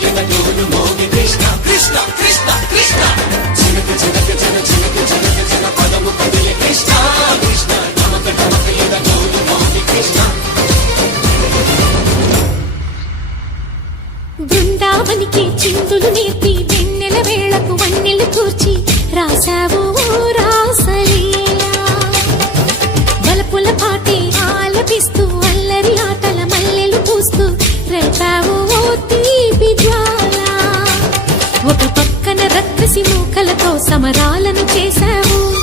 ఎదగోలు మోగి కృష్ణ కృష్ణ కృష్ణ కృష్ణ జన జన పదము కృష్ణ కృష్ణ మోగి కృష్ణ బృందావనికి చిందులు నేర్పి వెన్నెల వేళకు వన్నెలు కూర్చి రాసావు రాసలీలా. బలపుల పాటే ఆలపిస్తూ అల్లరి ఆటల మల్లెలు పూస్తూ రేపావు ఓ ముసిమూకలతో సమరాలను చేశావు.